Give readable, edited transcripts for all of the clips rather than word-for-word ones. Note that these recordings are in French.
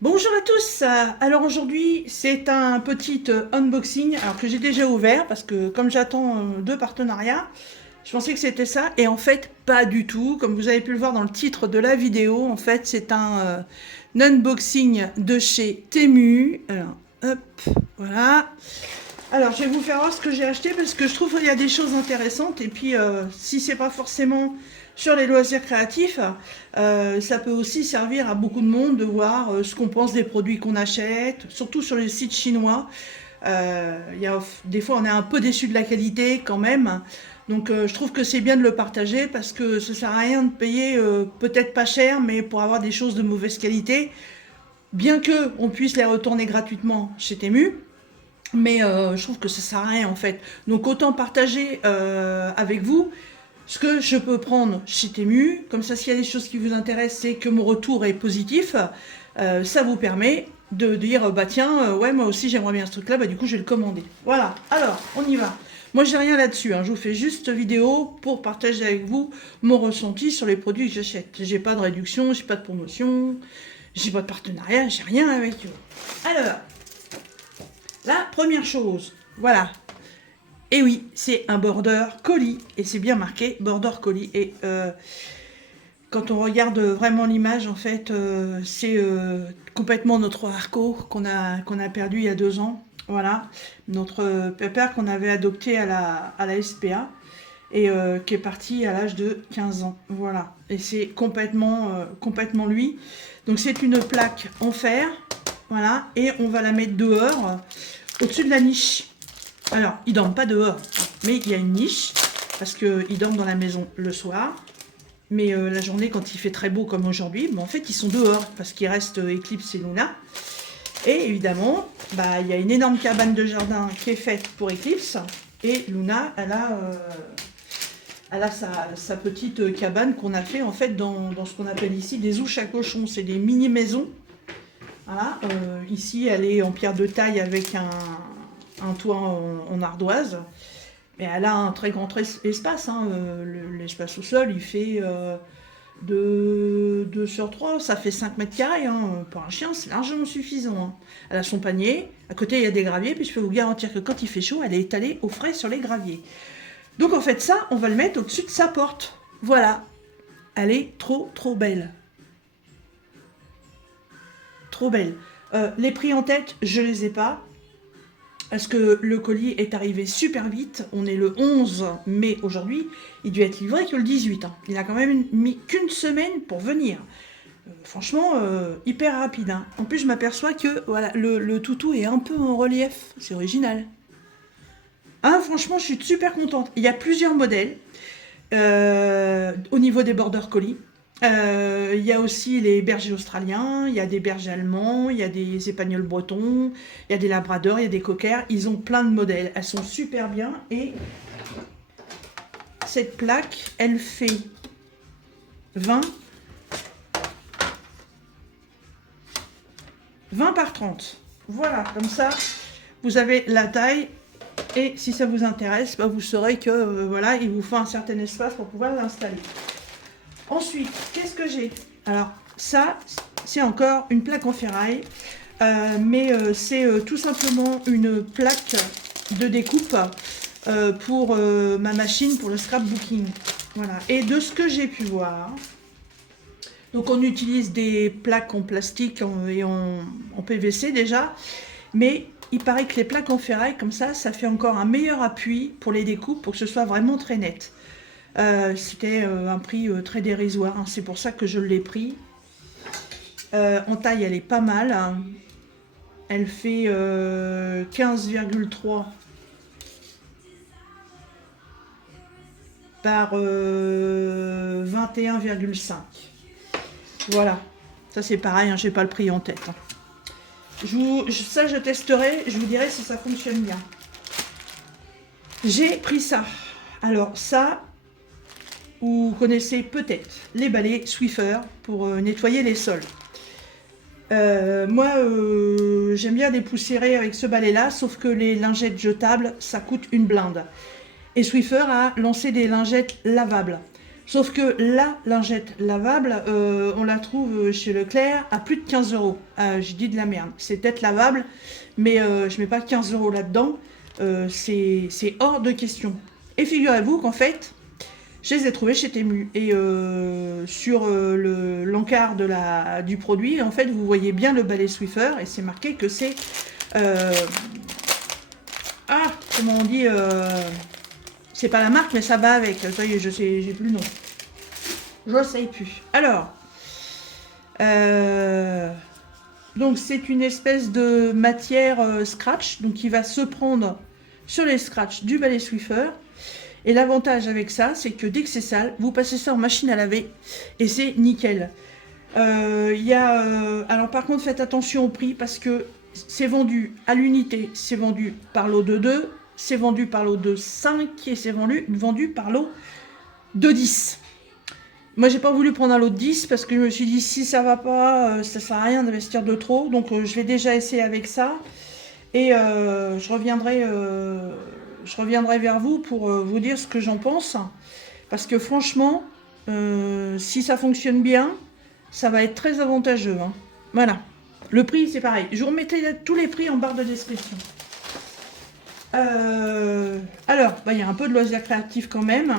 Bonjour à tous. Alors aujourd'hui c'est un petit unboxing alors que j'ai déjà ouvert parce que comme j'attends deux partenariats, je pensais que c'était ça et en fait pas du tout. Comme vous avez pu le voir dans le titre de la vidéo, en fait c'est un unboxing de chez Temu. Alors hop, voilà. Alors je vais vous faire voir ce que j'ai acheté parce que je trouve qu'il y a des choses intéressantes et puis si c'est pas forcément sur les loisirs créatifs, ça peut aussi servir à beaucoup de monde de voir ce qu'on pense des produits qu'on achète, surtout sur les sites chinois. Des fois on est un peu déçu de la qualité quand même, donc je trouve que c'est bien de le partager parce que ça sert à rien de payer peut-être pas cher mais pour avoir des choses de mauvaise qualité, bien que on puisse les retourner gratuitement chez Temu. Mais je trouve que ça sert à rien en fait. Donc autant partager avec vous ce que je peux prendre chez Temu. Comme ça, s'il y a des choses qui vous intéressent et que mon retour est positif, ça vous permet de dire bah tiens, ouais moi aussi j'aimerais bien ce truc là, bah du coup je vais le commander. Voilà, alors on y va. Moi j'ai rien là-dessus, hein. Je vous fais juste vidéo pour partager avec vous mon ressenti sur les produits que j'achète. J'ai pas de réduction, j'ai pas de promotion, j'ai pas de partenariat, j'ai rien avec eux. Alors, la première chose, voilà. Et oui, c'est un border colis. Et c'est bien marqué border colis. Et quand on regarde vraiment l'image, en fait, c'est complètement notre Arco qu'on a perdu il y a 2 ans. Voilà, notre pépère qu'on avait adopté à la SPA et qui est parti à l'âge de 15 ans. Voilà, et c'est complètement lui. Donc c'est une plaque en fer. Voilà, et on va la mettre dehors, au-dessus de la niche. Alors, ils dorment pas dehors, mais il y a une niche, parce qu'ils dorment dans la maison le soir. Mais la journée, quand il fait très beau comme aujourd'hui, en fait, ils sont dehors, parce qu'il reste Eclipse et Luna. Et évidemment, il y a une énorme cabane de jardin qui est faite pour Eclipse. Et Luna, elle a sa petite cabane qu'on a fait en fait dans ce qu'on appelle ici des ouches à cochons. C'est des mini-maisons. Voilà, ici, elle est en pierre de taille avec un toit en ardoise. Mais elle a un très grand espace. Hein. L'espace au sol, il fait 2 sur 3, ça fait 5 mètres carrés. Hein. Pour un chien, c'est largement suffisant. Hein. Elle a son panier. À côté, il y a des graviers. Puis je peux vous garantir que quand il fait chaud, elle est étalée au frais sur les graviers. Donc en fait, ça, on va le mettre au-dessus de sa porte. Voilà. Elle est trop, trop belle. Trop belle. Les prix en tête, je les ai pas. Parce que le colis est arrivé super vite. On est le 11 mai aujourd'hui. Il dû être livré que le 18. Hein. Il a quand même mis qu'une semaine pour venir. Franchement, hyper rapide. Hein. En plus, je m'aperçois que voilà, le toutou est un peu en relief. C'est original. Ah, franchement, je suis super contente. Il y a plusieurs modèles au niveau des border colis. Il y a aussi les bergers australiens, il y a des bergers allemands, il y a des épagnols bretons, il y a des labradors, il y a des cockers. Ils ont plein de modèles. Elles sont super bien. Et cette plaque, elle fait 20 par 30. Voilà, comme ça, vous avez la taille. Et si ça vous intéresse, vous saurez que voilà, il vous faut un certain espace pour pouvoir l'installer. Ensuite, qu'est-ce que j'ai? Alors, ça, c'est encore une plaque en ferraille, mais c'est tout simplement une plaque de découpe pour ma machine, pour le scrapbooking. Voilà. Et de ce que j'ai pu voir, donc on utilise des plaques en plastique et en PVC déjà, mais il paraît que les plaques en ferraille, comme ça fait encore un meilleur appui pour les découpes, pour que ce soit vraiment très net. C'était un prix très dérisoire, hein. C'est pour ça que je l'ai pris. En taille, elle est pas mal. Hein. Elle fait 15,3 par 21,5. Voilà. Ça, c'est pareil, hein, j'ai pas le prix en tête. Hein. Ça, je testerai, je vous dirai si ça fonctionne bien. J'ai pris ça. Alors, ça... Vous connaissez peut-être les balais Swiffer pour nettoyer les sols. Moi, j'aime bien dépoussiérer avec ce balai-là, sauf que les lingettes jetables, ça coûte une blinde. Et Swiffer a lancé des lingettes lavables. Sauf que la lingette lavable, on la trouve chez Leclerc à plus de 15 euros. J'ai dit de la merde. C'est peut-être lavable, mais je mets pas 15 euros là-dedans. C'est hors de question. Et figurez-vous qu'en fait, je les ai trouvés chez Temu. Et sur l'encart du produit, en fait, vous voyez bien le balai Swiffer. Et c'est marqué que c'est... comment on dit c'est pas la marque, mais ça va avec. Ça y est, je sais, j'ai plus le nom. Je sais plus. Alors, donc c'est une espèce de matière scratch, donc qui va se prendre sur les scratchs du balai Swiffer. Et l'avantage avec ça, c'est que dès que c'est sale, vous passez ça en machine à laver et c'est nickel. Alors par contre, faites attention au prix parce que c'est vendu à l'unité, c'est vendu par lot de 2, c'est vendu par lot de 5 et c'est vendu par lot de 10. Moi, j'ai pas voulu prendre un lot de 10 parce que je me suis dit si ça va pas, ça sert à rien d'investir de trop. Donc je vais déjà essayer avec ça et je reviendrai vers vous pour vous dire ce que j'en pense. Parce que franchement, si ça fonctionne bien, ça va être très avantageux. Hein. Voilà. Le prix, c'est pareil. Je vous remettrai tous les prix en barre de description. Alors, il y a un peu de loisirs créatifs quand même.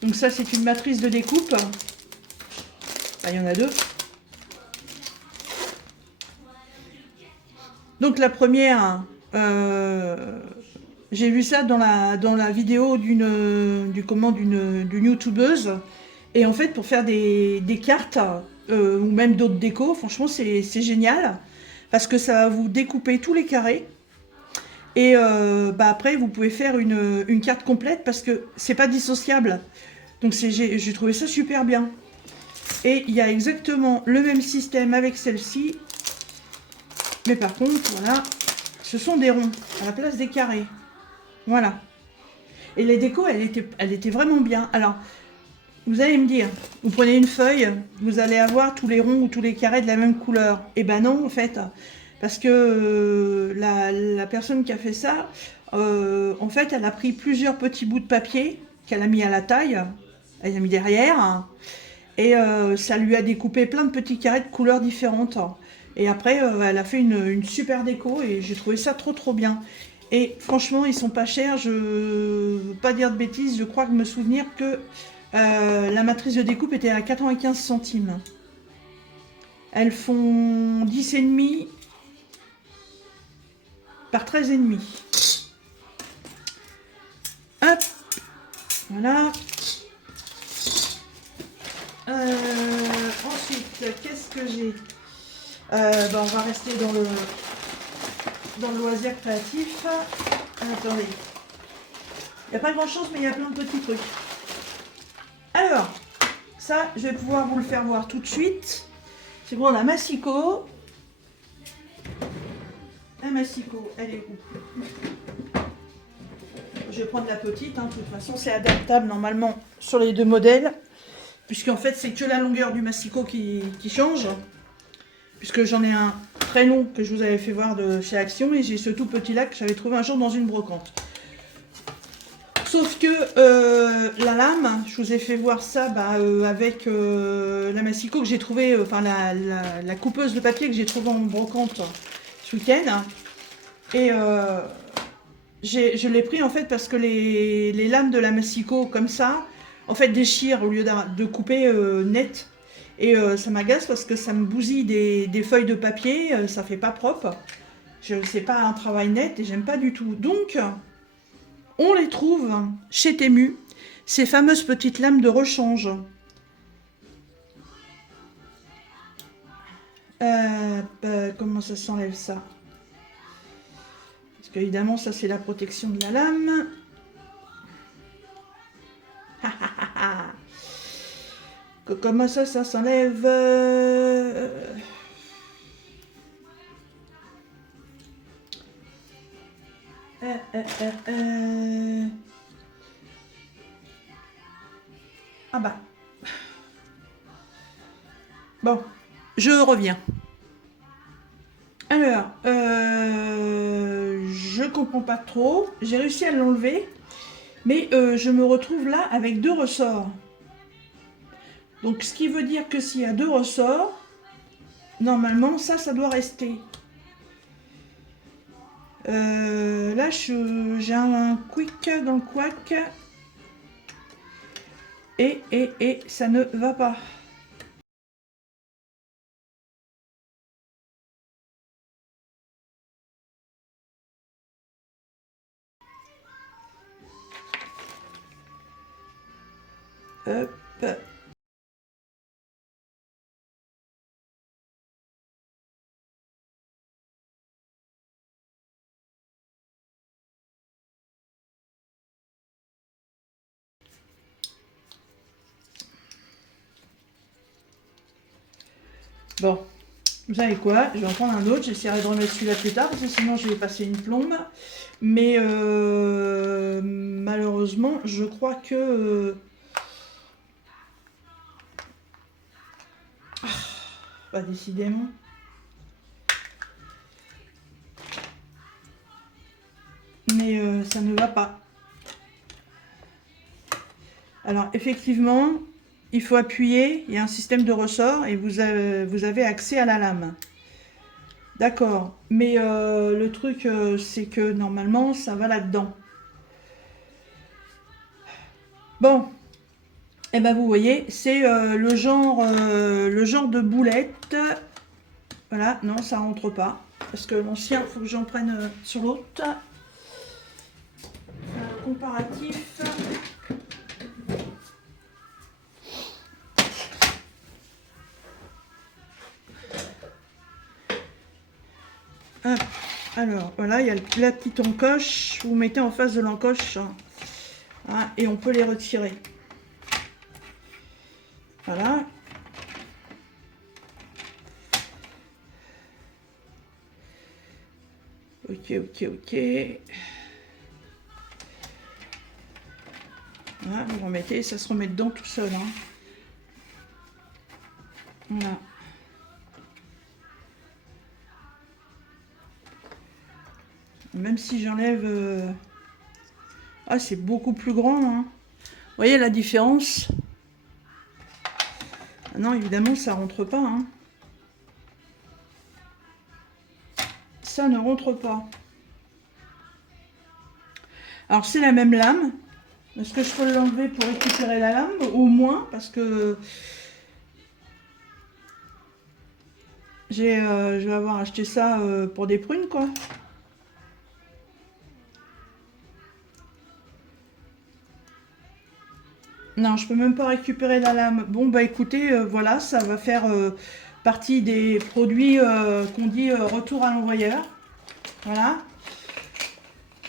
Donc ça, c'est une matrice de découpe. Il y en a deux. Donc la première, j'ai vu ça dans la vidéo d'une youtubeuse. Et en fait, pour faire des cartes, ou même d'autres décos, franchement, c'est génial. Parce que ça va vous découper tous les carrés. Et après, vous pouvez faire une carte complète parce que c'est pas dissociable. Donc j'ai trouvé ça super bien. Et il y a exactement le même système avec celle-ci. Mais par contre, voilà, ce sont des ronds à la place des carrés. Voilà. Et les décos, elle était vraiment bien. Alors, vous allez me dire, vous prenez une feuille, vous allez avoir tous les ronds ou tous les carrés de la même couleur. Eh ben non, en fait. Parce que la personne qui a fait ça, en fait, elle a pris plusieurs petits bouts de papier qu'elle a mis à la taille. Elle a mis derrière. Et ça lui a découpé plein de petits carrés de couleurs différentes. Et après, elle a fait une super déco et j'ai trouvé ça trop bien. Et franchement, ils sont pas chers. Je veux pas dire de bêtises. Je crois que me souvenir que la matrice de découpe était à 95 centimes. Elles font 10,5 par 13,5. Hop, voilà. Ensuite, qu'est-ce que j'ai on va rester dans le loisir créatif. Attendez. Il n'y a pas grand-chose, mais il y a plein de petits trucs. Alors, ça, je vais pouvoir vous le faire voir tout de suite. C'est bon, la Massico. La Massico, elle est où? Je vais prendre la petite. De toute façon, c'est adaptable normalement sur les deux modèles. Puisqu'en fait, c'est que la longueur du Massico qui change. Puisque j'en ai un très long que je vous avais fait voir de chez Action. Et j'ai ce tout petit là que j'avais trouvé un jour dans une brocante. Sauf que la lame, je vous ai fait voir ça avec la Massico que j'ai trouvé, la coupeuse de papier que j'ai trouvée en brocante ce week-end. Et je l'ai pris en fait parce que les lames de la Massico comme ça, en fait déchirent au lieu de couper net. Et ça m'agace parce que ça me bousille des feuilles de papier, ça fait pas propre. C'est pas un travail net et j'aime pas du tout. Donc, on les trouve chez Temu, ces fameuses petites lames de rechange. Comment ça s'enlève ça? Parce qu'évidemment, ça c'est la protection de la lame. Comment ça s'enlève? Ah bah. Bon, je reviens. Alors, je comprends pas trop. J'ai réussi à l'enlever, mais je me retrouve là avec deux ressorts. Donc ce qui veut dire que s'il y a 2 ressorts, normalement ça doit rester. Là j'ai un quick dans le couac. Et ça ne va pas. Hop. Bon, vous savez quoi? Je vais en prendre un autre. J'essaierai de remettre celui-là plus tard parce que sinon je vais passer une plombe. Mais malheureusement, je crois que... Bah, décidément. Mais ça ne va pas. Alors effectivement, il faut appuyer. Il y a un système de ressort et vous avez accès à la lame. D'accord. Mais le truc, c'est que normalement, ça va là-dedans. Bon. Et ben vous voyez, c'est le genre de boulette. Voilà, non, ça rentre pas. Parce que l'ancien, il faut que j'en prenne sur l'autre. Comparatif. Hop. Alors, voilà, il y a la petite encoche. Vous mettez en face de l'encoche. Hein, et on peut les retirer. Voilà. Ok. Voilà, vous remettez, ça se remet dedans tout seul. Hein. Voilà. Même si j'enlève... Ah, c'est beaucoup plus grand. Hein. Vous voyez la différence? Ah non, évidemment, ça rentre pas. Hein. Ça ne rentre pas. Alors, c'est la même lame. Est-ce que je peux l'enlever pour récupérer la lame? Au moins, parce que... je vais avoir acheté ça pour des prunes, quoi. Non, je peux même pas récupérer la lame. Bon, bah écoutez, voilà, ça va faire partie des produits qu'on dit retour à l'envoyeur. Voilà.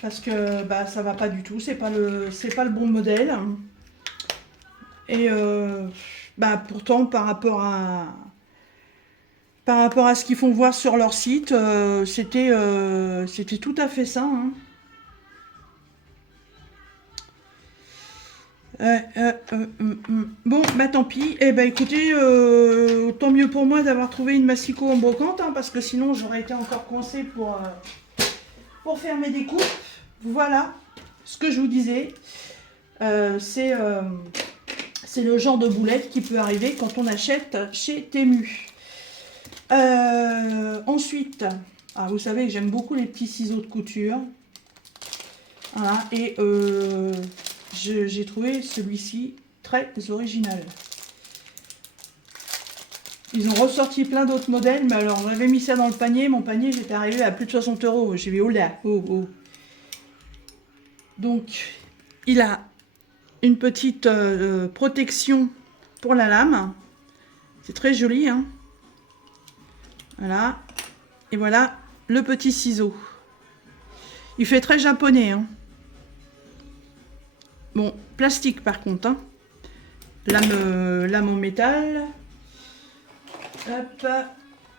Parce que bah, ça va pas du tout, c'est pas le bon modèle. Et bah, pourtant, par rapport à ce qu'ils font voir sur leur site, c'était tout à fait ça. Hein. Bon, bah tant pis. Eh ben écoutez, tant mieux pour moi d'avoir trouvé une massicot en brocante, hein, parce que sinon j'aurais été encore coincée pour faire mes découpes. Voilà ce que je vous disais. C'est le genre de boulette qui peut arriver quand on achète chez Temu. Ensuite, vous savez que j'aime beaucoup les petits ciseaux de couture. Voilà, et j'ai trouvé celui-ci très original. Ils ont ressorti plein d'autres modèles, mais alors j'avais mis ça dans le panier. Mon panier, j'étais arrivé à plus de 60 €. J'ai vu, oh là, oh. Donc, il a une petite protection pour la lame. C'est très joli, hein. Voilà. Et voilà le petit ciseau. Il fait très japonais, hein. Bon, plastique par contre, hein. Lame en métal. Hop,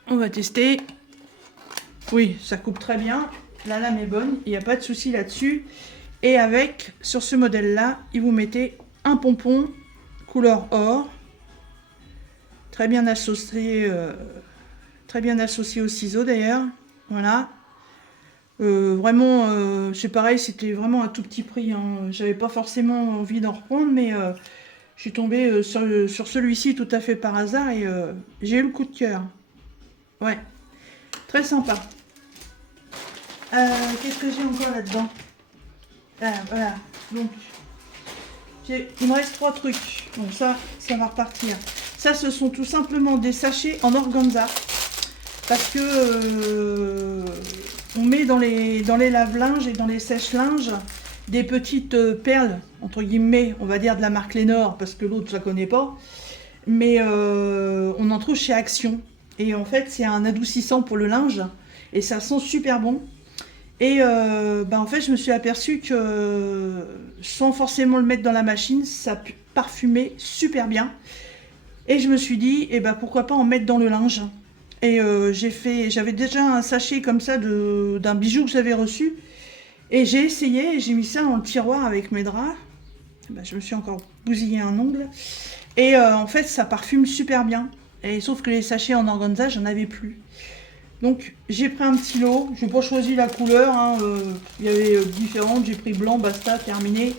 on va tester. Oui, ça coupe très bien. La lame est bonne, il n'y a pas de souci là-dessus. Et avec, sur ce modèle-là, il vous mettez un pompon couleur or. Très bien associé au ciseau d'ailleurs. Voilà. Vraiment, c'est pareil, c'était vraiment un tout petit prix. Hein. J'avais pas forcément envie d'en reprendre, mais Je suis tombée sur celui-ci tout à fait par hasard et j'ai eu le coup de cœur. Ouais, très sympa. Qu'est-ce que j'ai encore là-dedans? Voilà, donc il me reste 3 trucs. Donc ça va repartir. Ça, ce sont tout simplement des sachets en organza. Parce que on met dans les lave-linges et dans les sèche-linges des petites perles, entre guillemets, on va dire de la marque Lénore, parce que l'autre je la connais pas. Mais on en trouve chez Action. Et en fait, c'est un adoucissant pour le linge. Et ça sent super bon. Et en fait, je me suis aperçue que sans forcément le mettre dans la machine, ça parfumait super bien. Et je me suis dit, pourquoi pas en mettre dans le linge. Et j'avais déjà un sachet comme ça d'un bijou que j'avais reçu. Et j'ai essayé, et j'ai mis ça dans le tiroir avec mes draps. Je me suis encore bousillé un ongle. Et en fait, ça parfume super bien. Et sauf que les sachets en organza, j'en avais plus. Donc j'ai pris un petit lot, je n'ai pas choisi la couleur, hein, il y avait différentes, j'ai pris blanc, basta, terminé.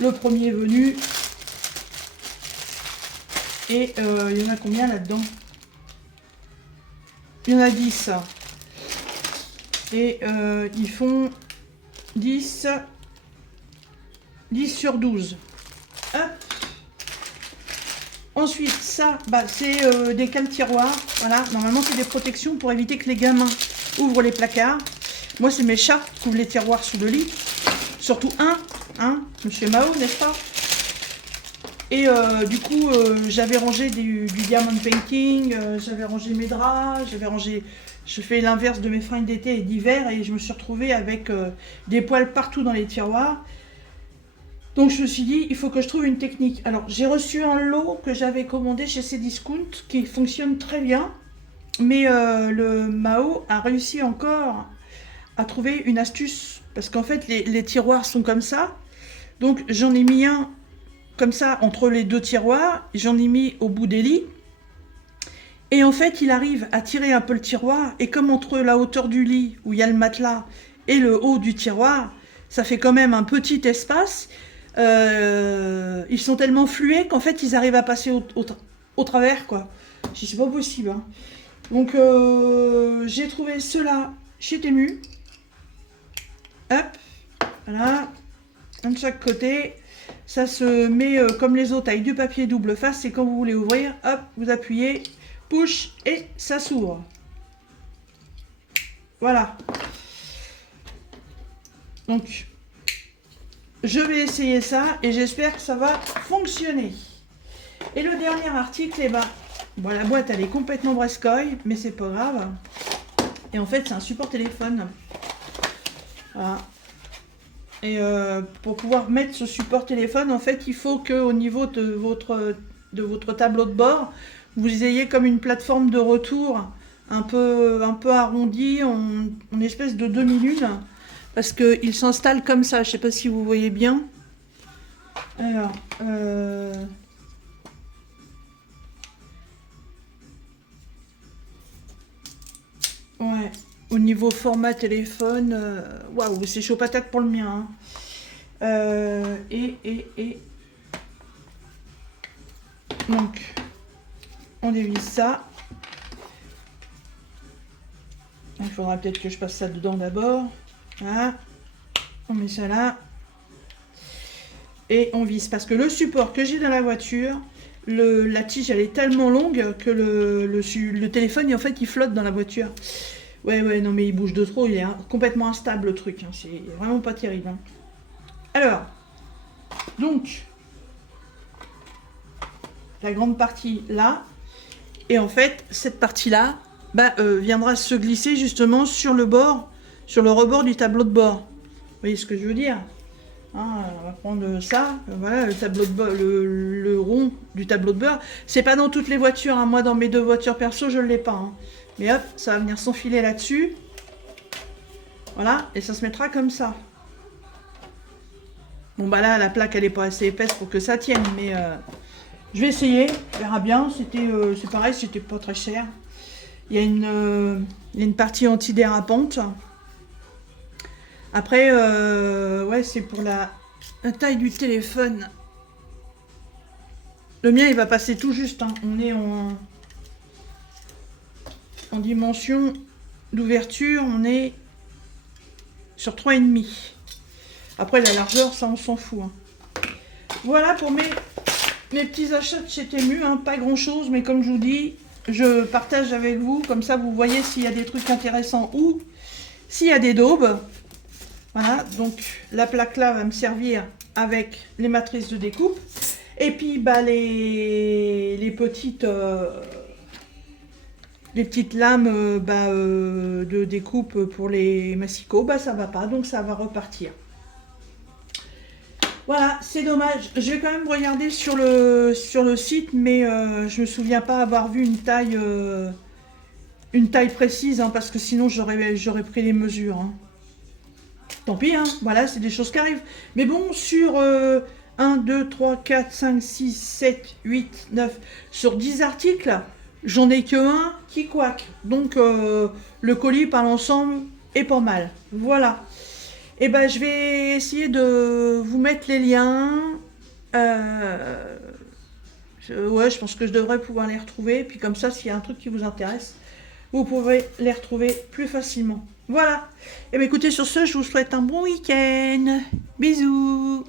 Le premier venu. Et il y en a combien là-dedans? Il y en a 10. Et ils font 10 sur 12. Hop. Ensuite, ça, c'est des cales-tiroirs. Voilà, normalement, c'est des protections pour éviter que les gamins ouvrent les placards. Moi, c'est mes chats qui ouvrent les tiroirs sous le lit. Surtout un, Monsieur Mao, n'est-ce pas? Et du coup, j'avais rangé du diamond painting, j'avais rangé mes draps, je fais l'inverse de mes fringues d'été et d'hiver, et je me suis retrouvée avec des poils partout dans les tiroirs. Donc je me suis dit, il faut que je trouve une technique. Alors j'ai reçu un lot que j'avais commandé chez Cdiscount qui fonctionne très bien. Mais le Mao a réussi encore à trouver une astuce. Parce qu'en fait les tiroirs sont comme ça. Donc j'en ai mis un comme ça entre les deux tiroirs. J'en ai mis au bout des lits. Et en fait il arrive à tirer un peu le tiroir. Et comme entre la hauteur du lit où il y a le matelas et le haut du tiroir, ça fait quand même un petit espace. Ils sont tellement flués qu'en fait ils arrivent à passer au travers, quoi. C'est pas possible, hein. Donc j'ai trouvé ceux-là chez Temu. Hop, voilà, un de chaque côté. Ça se met comme les autres avec du papier double face, et quand vous voulez ouvrir, hop, vous appuyez, push, et ça s'ouvre. Voilà. Donc je vais essayer ça et j'espère que ça va fonctionner. Et le dernier article, la boîte elle est complètement brescoille, mais c'est pas grave. Et en fait c'est un support téléphone. Voilà. Et pour pouvoir mettre ce support téléphone, en fait il faut qu'au niveau de votre tableau de bord, vous ayez comme une plateforme de retour un peu arrondie, en espèce de demi-lune. Parce qu'il s'installe comme ça, je ne sais pas si vous voyez bien. Alors, ouais, au niveau format téléphone, waouh, c'est chaud patate pour le mien, hein. Donc, on dévisse ça. Il faudra peut-être que je passe ça dedans d'abord. Voilà, on met ça là et on visse, parce que le support que j'ai dans la voiture, la tige elle est tellement longue que le téléphone en fait il flotte dans la voiture. Ouais, non mais il bouge de trop, il est complètement instable le truc, hein. C'est vraiment pas terrible, hein. Alors, donc la grande partie là, et en fait cette partie là viendra se glisser justement sur le bord, sur le rebord du tableau de bord. Vous voyez ce que je veux dire, hein? On va prendre ça, voilà, le tableau de bord, le rond du tableau de bord. C'est pas dans toutes les voitures, hein. Moi dans mes 2 voitures perso je ne l'ai pas, hein. Mais hop, ça va venir s'enfiler là-dessus. Voilà, et ça se mettra comme ça. Bon là la plaque elle est pas assez épaisse pour que ça tienne, mais je vais essayer, on verra bien. C'est pareil, c'était pas très cher. Il y a une partie antidérapante. Après, ouais, c'est pour la taille du téléphone. Le mien, il va passer tout juste. Hein. On est en dimension d'ouverture, on est sur 3,5. Après, la largeur, ça, on s'en fout. Hein. Voilà pour mes petits achats de chez Temu. Hein. Pas grand-chose, mais comme je vous dis, je partage avec vous. Comme ça, vous voyez s'il y a des trucs intéressants ou s'il y a des daubes. Voilà, donc la plaque là va me servir avec les matrices de découpe. Et puis, bah, les petites lames de découpe pour les massicots, bah, ça va pas, donc ça va repartir. Voilà, c'est dommage. Je vais quand même regarder sur le site, mais je me souviens pas avoir vu une taille précise, hein, parce que sinon j'aurais pris les mesures. Hein. Tant pis, hein, voilà, c'est des choses qui arrivent. Mais bon, sur 1, 2, 3, 4, 5, 6, 7, 8, 9, sur 10 articles, j'en ai que un qui couac. Donc, le colis par l'ensemble est pas mal. Voilà. Et ben, je vais essayer de vous mettre les liens. Ouais, je pense que je devrais pouvoir les retrouver. Et puis comme ça, s'il y a un truc qui vous intéresse, vous pouvez les retrouver plus facilement. Voilà. Et bien écoutez, sur ce, je vous souhaite un bon week-end. Bisous.